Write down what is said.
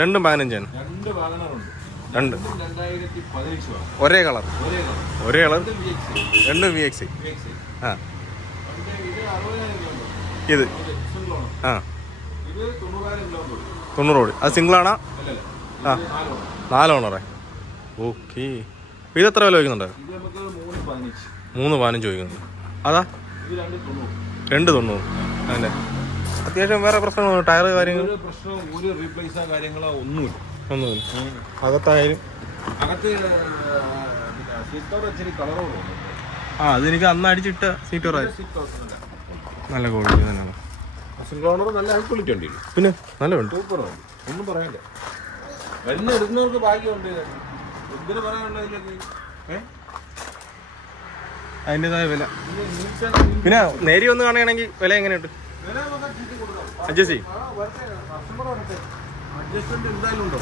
രണ്ടും 15 രണ്ട് വാഗണറുണ്ട്. രണ്ട് 2015 ഒരേ കളർ ഒരേ കളർ രണ്ട് VX. ആ ഇത് ആ 90 ഓടി. അത് സിംഗിളാണോ? ആ 4 ഓണറേ. ഓക്കെ. ഇത് എത്ര വില ചോദിക്കുന്നുണ്ട്? 3.15 ചോദിക്കുന്നുണ്ട്. അതാ 2.90. അങ്ങനെ അത്യാവശ്യം വേറെ പ്രശ്നങ്ങളോ ടയർ കാര്യങ്ങൾ? ഒന്നുമില്ല. അകത്തായാലും ആ അതെനിക്ക് അന്ന് അടിച്ചിട്ട സീറ്റ് നല്ല ക്വാളിറ്റി തന്നെയാണ്. നല്ല ഹൈ ക്വാളിറ്റി ഉണ്ട്. പിന്നെ നല്ല ഉണ്ട്. സൂപ്പർ ഉണ്ട്, ഒന്നും പറയാനില്ല. എണ്ണ എടുക്കുന്നവർക്ക് ഭാഗ്യമുണ്ട്. എന്തിനു പറയാനുള്ളതിലേക്ക് അതിൻ്റെതായ വില. പിന്നെ നേരി ഒന്ന് കാണുകയാണെങ്കിൽ വില എങ്ങനെയുണ്ട്? അഡ്ജസ്റ്റ് ചെയ്യും. അഡ്ജസ്റ്റ്മെന്റ് എന്തായാലും ഉണ്ടോ?